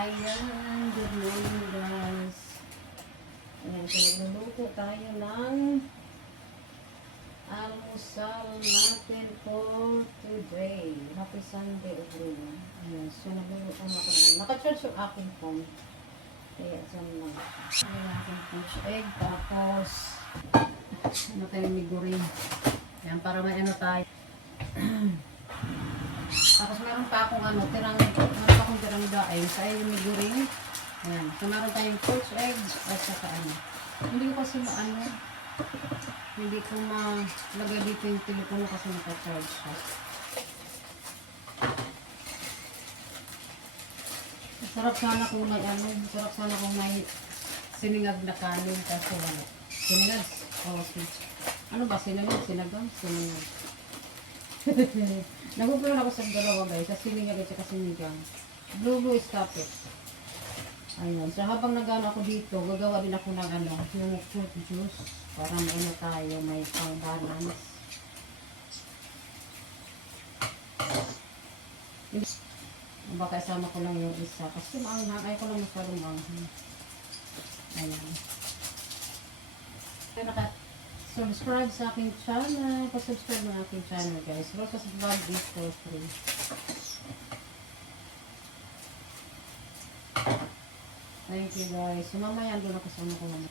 Ayan, good morning guys. Ayan, so nagluluto tayo ng almusal natin for today. Happy Sunday again. Ayan, so nagluluto na ako ng Naka-charge yung aking phone. Kaya dyan lang. Ayan natin fish egg. Tapos, ano tayo migurin. Ayan, para may ano tayo. Tapos meron pa akong ano, tirang, akong tirang daing sa yung miguring. Ayan. So meron tayong poached eggs at saka ano. Hindi ko kasi maano, hindi ko malagay dito yung telepono kasi naka-charge siya. Sarap sana kung may ano, sarap sana kung may siningag na kanin kasi wala. Siningag? Oo, oh, Ano ba? Siningag? Sinagang? Siningag. Nagugulan ako sa dalawa guys, sa siningag at saka sinigang. Blue blue stop it. Ayun. So habang nagano ako dito, gagawa din ako ng ano, yung fruit juice para may ano tayo, may pang balance. Baka isama ko lang yung isa. Kasi maanghang. Ayaw ko lang masyadong maanghang. Ayan. Kaya naka subscribe sa aking channel. Pa-subscribe ng aking channel guys. Rosas Vlog is for free. Thank you guys. So mamaya doon ako sa naman.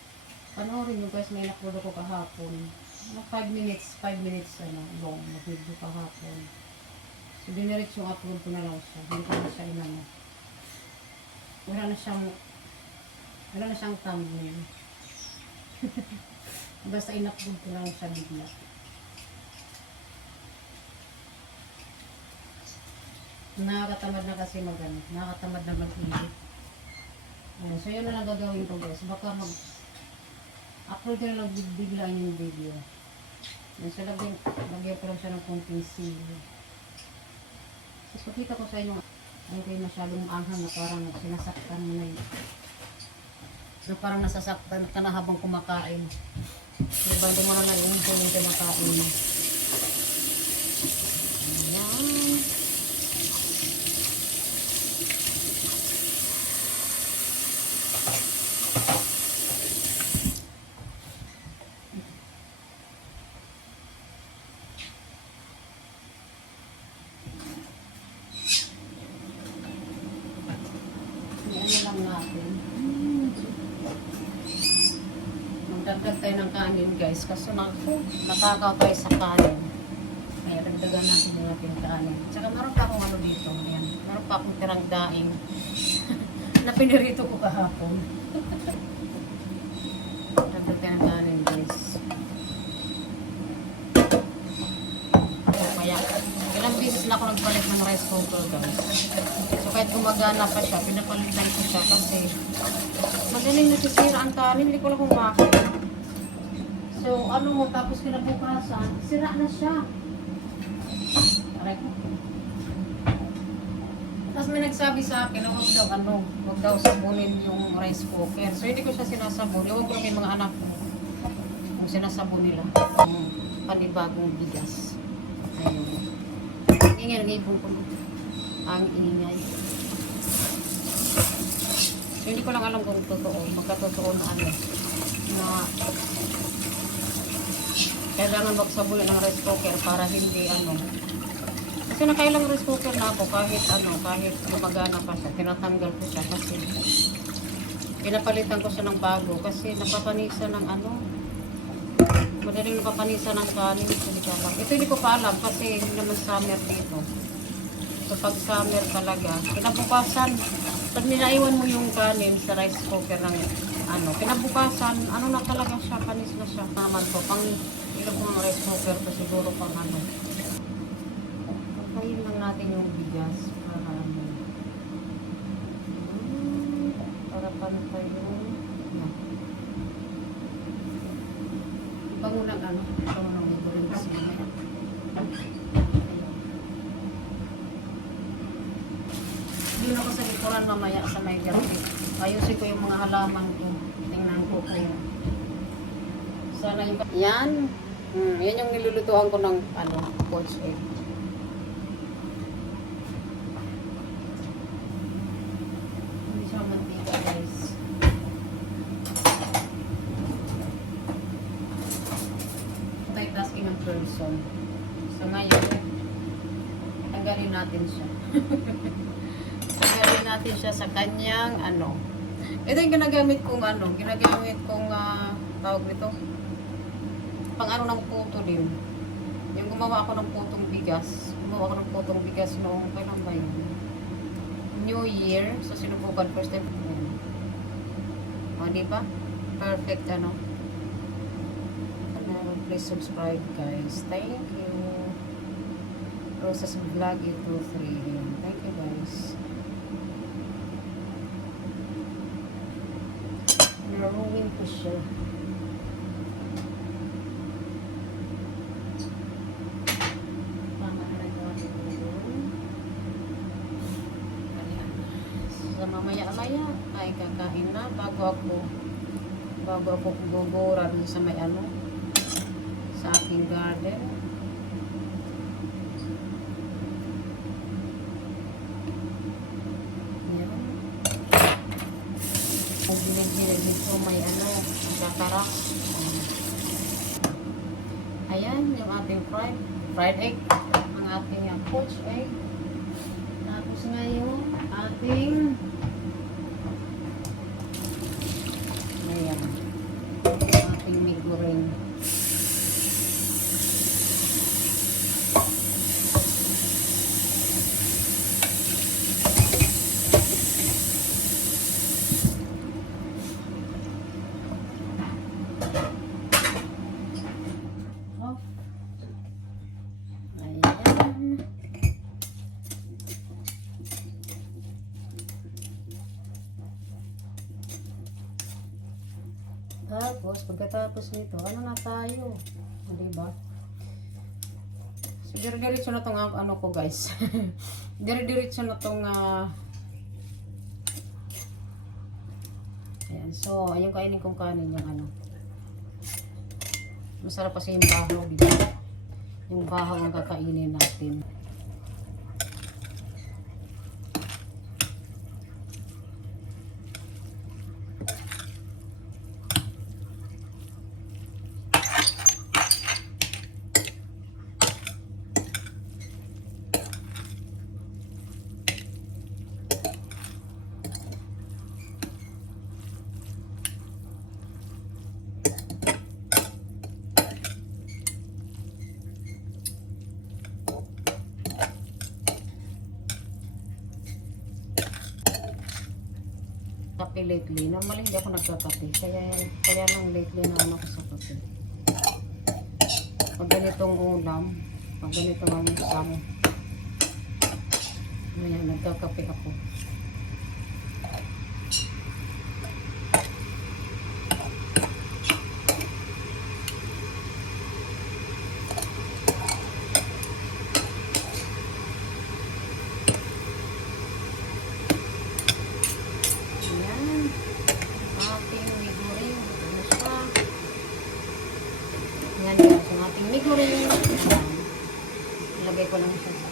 Panoorin nyo guys, may nakrudo ko kahapon. Mga 5 minutes, 5 minutes ano, long, mag-video kahapon. So dinirex yung upload ko na lang siya. Hindi ko na siya inano. Wala na siyang, wala na siyang thumbnail. Basta in-upload ko lang siya bigla. Nakakatamad na kasi mag ano, nakakatamad na mag-edit. Ayan, so yun na lang gagawin ko guys. Baka mag upload na lang big- bigla yung video. Ayan, so lagyan, lagyan ko lang siya ng konting sili. Tapos pakita ko sa inyo, ay kayo masyadong anghang na parang sinasaktan mo na yun. So parang nasasaktan ka na habang kumakain. Diba, dumana na yung kumakain mo. Ayan. Yan lang natin. Magdagdag tayo ng kanin guys. Kasi naku, natakaw tayo sa kanin. Kaya dagdagan natin yung ating kanin. Tsaka meron pa akong ano dito. Ayan. Meron pa akong tirang daing. na pinirito ko kahapon. Dagdag tayo ng kanin guys. Kaya, ilang beses na ako nagpalit ng rice cooker guys. So kahit gumagana pa siya, pinapalitan ko siya kasi madaling nasisira ang kanin, hindi ko lang kumakit. So ano mo, tapos kinabukasan, sira na siya. Aray. Tapos may nagsabi sa akin, huwag daw ano, huwag daw sabunin yung rice cooker. So hindi ko siya sinasabon. Ewan ko lang yung mga anak ko. Kung sinasabon nila. Yung panibagong bigas. Ayun. Ingay, nag-ibon ko. Ang ingay. So, hindi ko lang alam kung totoo. Magkatotoo na ano. Na kailangan magsabulan ng rice cooker para hindi ano. Kasi nakailang rice cooker na ako kahit ano, kahit lumagana pa siya. Tinatanggal ko siya kasi pinapalitan ko siya ng bago kasi napapanisa ng ano, madaling napapanisa ng kanin. Hindi ko. Ito hindi ko pa alam kasi hindi naman summer dito. So pag summer talaga, kinabukasan, pag ninaiwan mo yung kanin sa rice cooker ng ano, kinabukasan, ano na talaga siya, panis na siya. Naman ko, pang ilog ko ng rice cooker ko siguro pang ano. Patayin lang natin yung bigas para ano. Hmm, para pantay yung Pangulang ano, pangulang mamaya. Yun ako sa likuran mamaya sa may gabi. Ayusin ko yung mga halaman ko. Tingnan ko kung sana yung... Yan. Hmm, yan yung nilulutuan ko ng ano, poached egg. Person. So ngayon, tanggalin natin siya. tanggalin natin siya sa kanyang ano. Ito yung ginagamit kong ano, ginagamit kong ah, tawag nito. Pang ano ng puto din. Yung gumawa ako ng putong bigas. Gumawa ako ng putong bigas noong kailan ba yun? New Year. So sinubukan first time. O, di ba? Perfect ano. Please subscribe guys. Thank you. Roses Vlog 823. Thank you guys. Naruin ko siya. Sa mamaya-maya ay kakain na bago ako bago ako gugura dun sa may ano sa aking garden. Ayan. Ang gilid-gilid dito may ano, kakarak. Ayan, yung ating fried, fried egg. Ang ating uh, poached egg. Tapos ngayon, ating ayan, ating may goreng. Oh. Ayan. Tapos, pagkatapos nito, ano na tayo? O, Diba? So, dire-diretso na tong ano ko, guys. dire-diretso na tong ah, Ayan, so, ayun kainin kong kanin yung ano. Masarap kasi yung bahaw, di ba? Yung bahaw ang kakainin natin. kape lately. Normally hindi ako nagkakape. Kaya, kaya lang lately na ano ko sa kape. Pag ganitong ulam, pag ganitong ang isang, ngayon, nagkakape ako. Ayan. Ating miguring. Ano siya? Yan guys, yung ating miguring. Ayan. Ilagay ko lang siya sa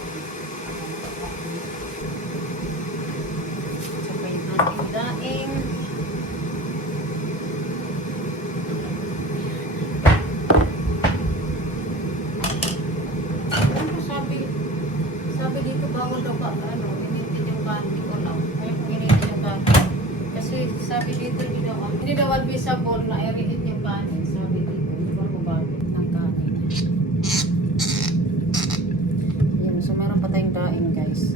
Saka yung ating daing. Ano po sabi, sabi dito bawal daw ka, ano, initin yung kanin ko lang. Ayaw kong initin yung kanin. Kasi sabi dito, hindi daw, hindi daw advisable na i-reheat yung kanin. Sabi dito, hindi ko mo bakit ng kanin. Yan, so meron pa tayong daing guys.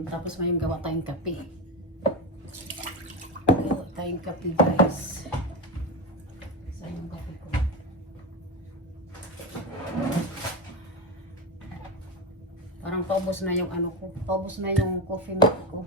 Yun, tapos ngayon gawa tayong kape. Gawa tayong kape guys. Saan yung kape ko? Parang paubos na yung ano ko. Paubos na yung coffee milk ko.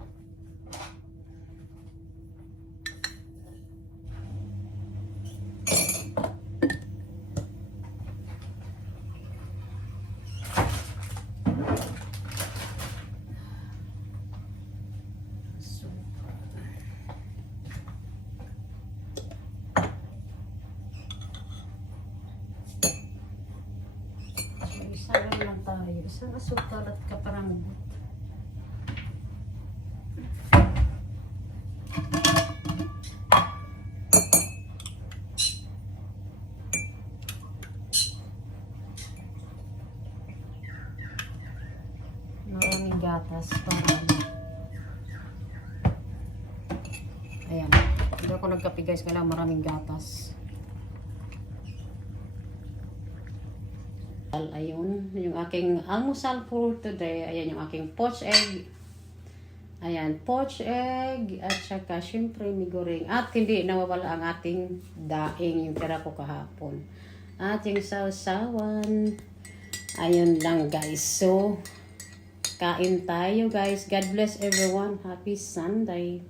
Salang lang tayo. Sa asukal at kaparambot. Maraming gatas para ano. Ayan. Hindi ako nagkape guys, kailangan maraming gatas. Ayun, yung aking almusal for today. Ayan yung aking poached egg. Ayan, poached egg at saka syempre may goreng. At hindi nawawala ang ating daing, yung tira ko kahapon. At yung sausawan. Ayun lang guys. So, kain tayo guys. God bless everyone. Happy Sunday.